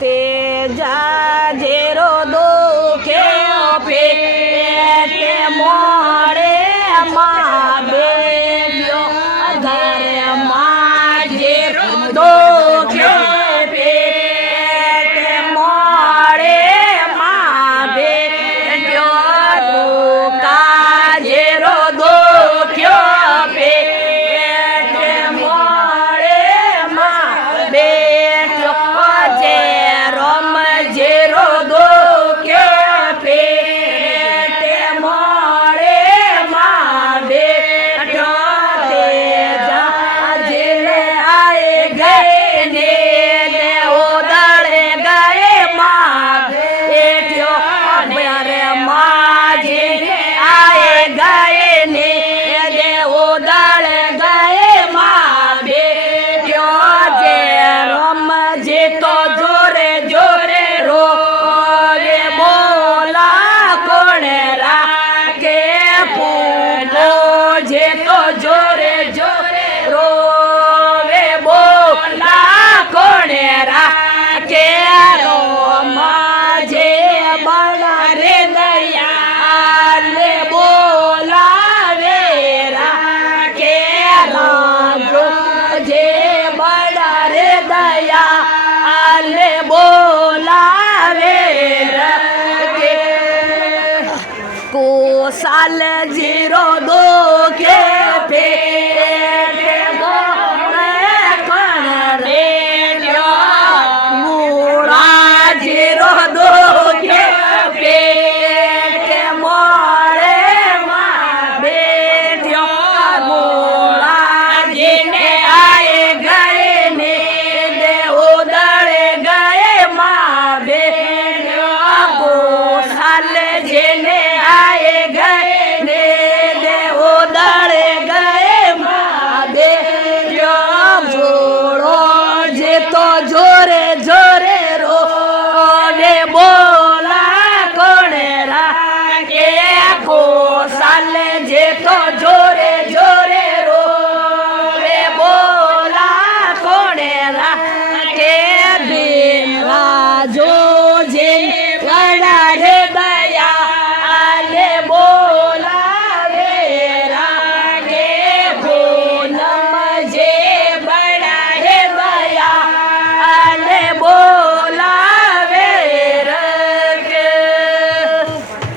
તે જાજેરો દુખે પેટે મોડે માં બેલ્યો ઘરે માજેરો દુખે પેટે મોડે માં બેલ્યો કાજેરો દુખ્યો પેટે મોડે માં બેઠો જે રમ જેરો દુખ્યો પેટે મોડે માં બેઠો તે જાજે આય ગયે ને ઉદળે ગયે માં બેઠ્યો અરે માજે આય ગયે ને ઉદળે ગયે માં બેઠ્યો જે રમ જે તો જોરે જોરે રોવે બોલા કોણે રાખે પૂગો જે તો જોરે જોરે રોવે બોલા કોણે રાખે રોમા જે બળા રે દયાલે બોલાવે રાખે રાજો જે બળા રે દયાલે બોલાવે રાખે કોસાલ જે